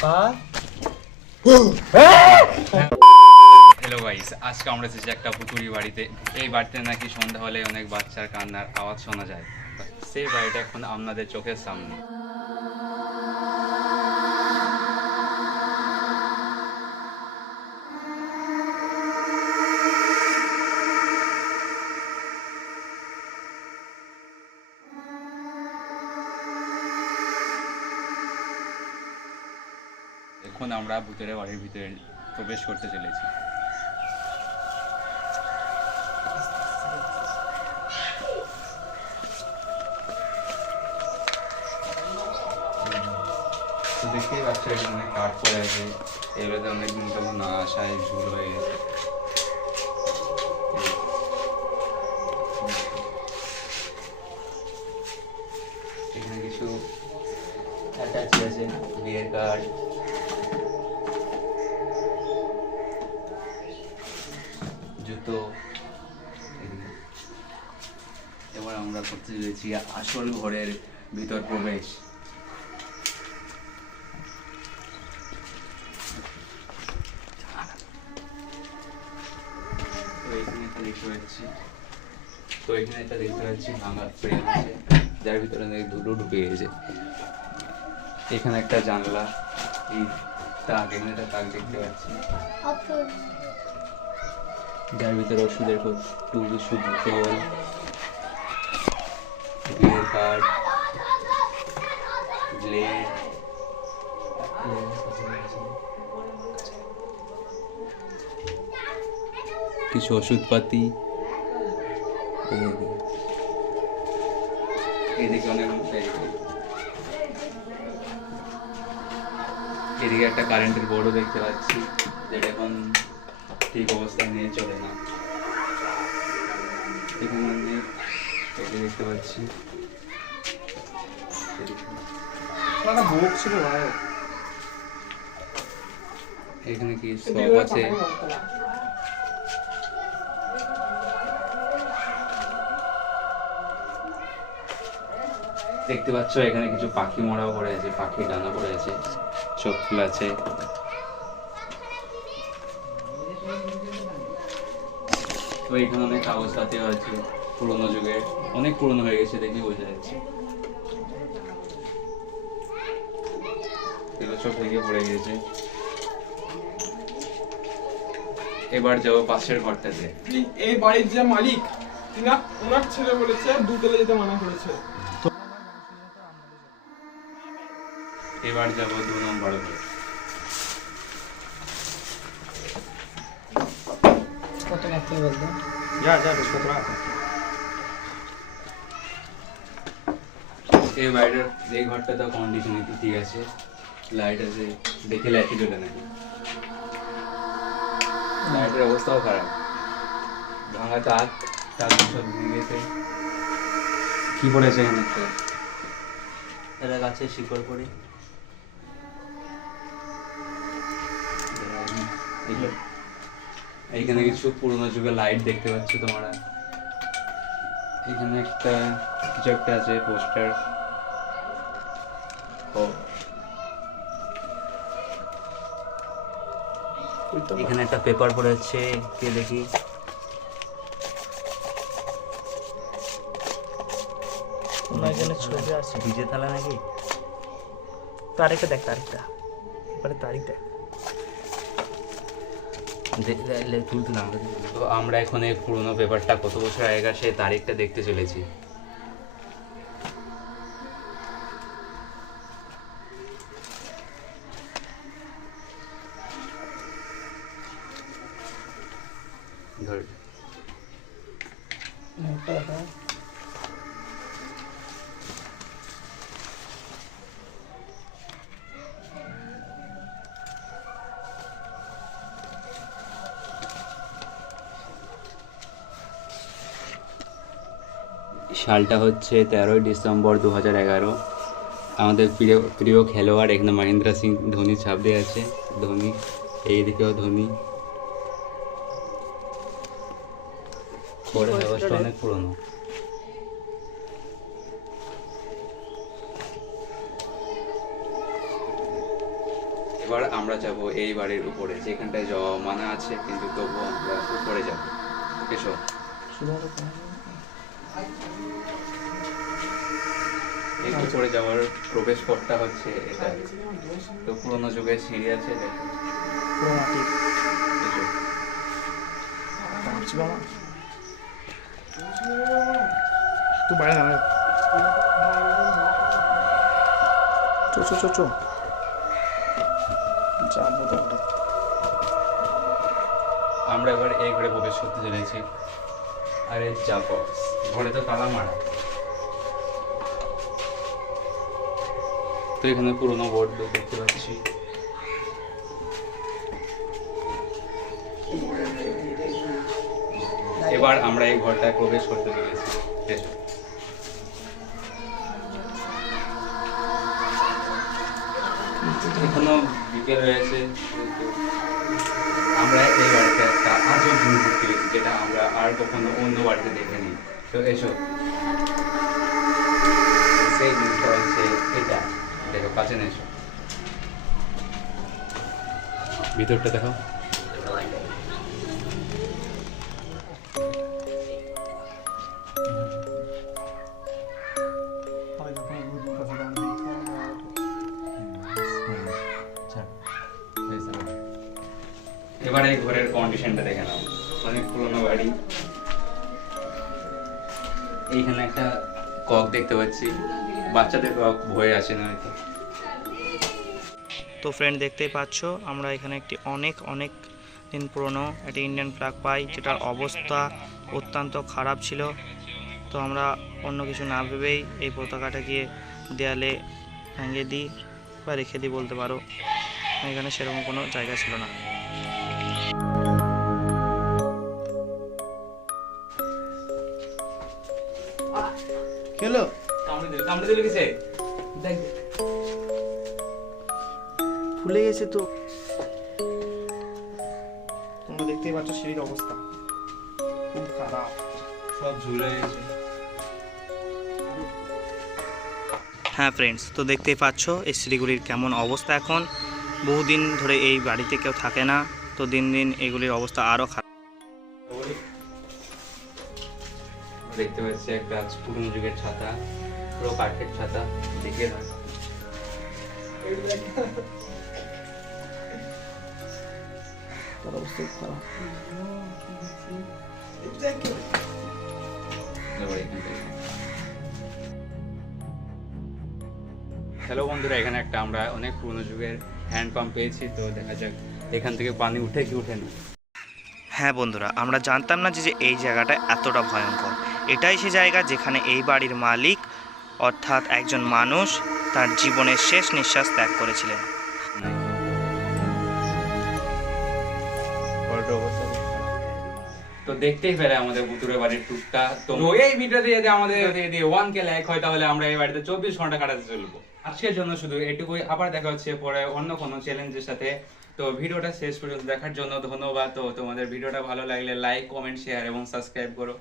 পাপা hello guys, আজকে আমরা এসেছি একটা ভুতুড়ি বাড়িতে। এই বাড়িতে নাকি সন্ধ্যা হলে অনেক বাচ্চার কান্নার আওয়াজ শোনা যায়। সেই বাড়িটা এখন আপনাদের চোখের সামনে। এখন আমরা ভূতের বাড়ির ভিতরে প্রবেশ করতে চলেছি। তো দেখতেই পাচ্ছ এখানে অনেক কাঠ পড়ে আছে, এগুলোতে অনেক দিন তখন না আসায় ঝুল হয়ে গেছে। এখানে কিছু অ্যাটাচি আছে, বিয়ের কার্ড, জুতো। এবার আমরা করতে চলেছি আসল ঘরের ভিতর প্রবেশ। তো এখানে একটা দেখতে পাচ্ছি ভাঙা ফ্রেম আছে, যার ভিতরে অনেক ধুলো ঢুকে গেছে। এখানে একটা জানলা, এই তাক, এখানে একটা তাক দেখতে পাচ্ছি, যার ভিতরে ওষুধের ওষুধ, বোতল, বিয়ের কার্ড, ব্লেড, কিছু ওষুধপাতি। এদিকে অনেক, এদিকে একটা কারেন্টের বোর্ডও দেখতে পাচ্ছি, যেটা এখন ঠিক অবস্থায় নিয়ে চলে না। এখানে অনেক দেখতে পাচ্ছি, এখানে কি সব আছে। দেখতে পাচ্ছ এখানে কিছু পাখি মরাও পড়ে আছে, পাখি ডানা পড়ে আছে, চোখ ফুল আছে। তো এখানে অনেক কাগজপাতিও আছে, পুরোনো যুগের, অনেক পুরোনো হয়ে গেছে, দেখে বোঝা যাচ্ছে। এগুলো সব ভেঙে পড়ে গিয়েছে। এবার যাবো পাশের ঘরটাতে। এই বাড়ির যে মালিক, ওনার ছেলে বলেছে দুতলে যেতে মানা করেছে। এবার যাবো 2 নম্বর ঘরে। কত লাগবে বলতো? এই বাড়িটার এই ঘরটা তো কন্ডিশন ঠিক আছে, লাইট আছে, দেখে লাইটই জ্বলে নাকি। লাইটের অবস্থাও খারাপ, ভাঙা তাক সব ভেঙে গেছে। কি পড়েছে এখানে? এরা গাছে শিকড় পড়ে। এইখানে কিছু পুরোনো যুগের লাইট দেখতে পাচ্ছ তোমরা। এখানে একটা কিছু একটা আছে, পোস্টার। এখানে একটা পেপার পড়ে আছে, কে দেখি। ছবি আছে, ভিজে থালা নাকি? তারিখটা দেখ, তারিখটা তারিখ দেখ। তো আমরা এখন এই পুরোনো পেপারটা কত বছর আগেকার সেই তারিখটা দেখতে চলেছি। ধর সালটা হচ্ছে 13ই ডিসেম্বর 2011। আমাদের প্রিয় প্রিয় খেলোয়াড় এখানে মহেন্দ্র সিং ধোনি ছাপ দিয়ে আছে, ধোনি, এইদিকেও ধোনি। পরে ব্যবস্থা অনেক পুরনো। এবার আমরা যাব এই বাড়ির উপরে, যেখানটায় যাওয়া মানা আছে, কিন্তু তবুও আমরা উপরে যাব। এসো। এই উপরে যাওয়ার প্রবেশ পথটা হচ্ছে এটা। তো পুরোনো যুগের সিঁড়ি আছে, দেখো। পুরো মাটি এসো। কাঁপছি বাবা, তুই বাইরে দাঁড়া। চো চো চো চো, যাবো তো ওটা। আমরা এবার এই ঘরে প্রবেশ করতে চলেছি। আরে যাবো, ঘরে তো তালা মারা। তো এখানে পুরোনো বোর্ড দেখতে পাচ্ছি। এবার আমরা এই ঘরটায় প্রবেশ করতে চলেছি। এসো। এখনো বিকেল হয়েছে, কিন্তু আমরা এই বাড়িতে একটা আজব জিনিস দেখতে পেয়েছি, যেটা আমরা আর কখনো অন্য বাড়িতে দেখিনি। তো এসো, সেই জিনিসটা হচ্ছে এটা। দেখো, কাছে নিয়ে এসো, ভিতরটা দেখো। এবারে এই ঘরের কন্ডিশনটা দেখে নাও, অনেক পুরোনো বাড়ি। এইখানে একটা কক দেখতে পাচ্ছি, বাচ্চাদের কক ভয়ে আছে না হয়তো। তো ফ্রেন্ড, দেখতেই পাচ্ছ আমরা এখানে একটি অনেক অনেক দিন পুরনো একটি ইন্ডিয়ান ফ্ল্যাগ পাই, যেটার অবস্থা অত্যন্ত খারাপ ছিল। তো আমরা অন্য কিছু না ভেবেই এই পতাকাটা গিয়ে দেয়ালে ভেঙে দিই বা রেখে দিই বলতে পারো। এখানে সেরকম কোনো জায়গা ছিল না। খেলো কামড়ে দিলে কিসে? দেখ, ফুলে গেছে তো। তোমরা দেখতেই পাচ্ছ সিঁড়ির অবস্থা খুব খারাপ, সব ঝুলে গেছে। হ্যাঁ ফ্রেন্ডস, তো দেখতেই পাচ্ছ এই সিঁড়িগুলির কেমন অবস্থা এখন। বহুদিন ধরে এই বাড়িতে কেউ থাকে না, তো দিন দিন এগুলির অবস্থা আরও খারাপ। দেখতে পাচ্ছি একটা পুরনো যুগের ছাতা, পুরো কাঠের ছাতা। দেখে তার অবস্থা খুব খারাপ। হ্যালো বন্ধুরা, এখানে একটা আমরা অনেক পুরনো যুগের হ্যান্ড পাম্প পেয়েছি। তো দেখা যাক এখান থেকে পানি উঠে কি উঠে না। হ্যাঁ বন্ধুরা, আমরা জানতাম না যে এই জায়গাটা এতটা ভয়ঙ্কর। এটাই সে জায়গা যেখানে এই বাড়ির মালিক অর্থাৎ একজন মানুষ তার জীবনের শেষ নিঃশ্বাস ত্যাগ করেছিলেন। তো দেখতেই পেলে আমাদের বুতুরে বাড়ির টুকটা। তো এই ভিডিও দিয়ে যদি আমাদের যদি 1K লাইক হয়, তাহলে আমরা এই বাড়িতে 24 ঘন্টা কাটাতে চলবো। আজকের জন্য শুধু এটুকুই, আবার দেখা হচ্ছে পরে অন্য কোনো চ্যালেঞ্জের সাথে। তো ভিডিওটা শেষ পর্যন্ত দেখার জন্য ধন্যবাদ। তো তোমাদের ভিডিওটা ভালো লাগলে লাইক, কমেন্ট, শেয়ার এবং সাবস্ক্রাইব করো।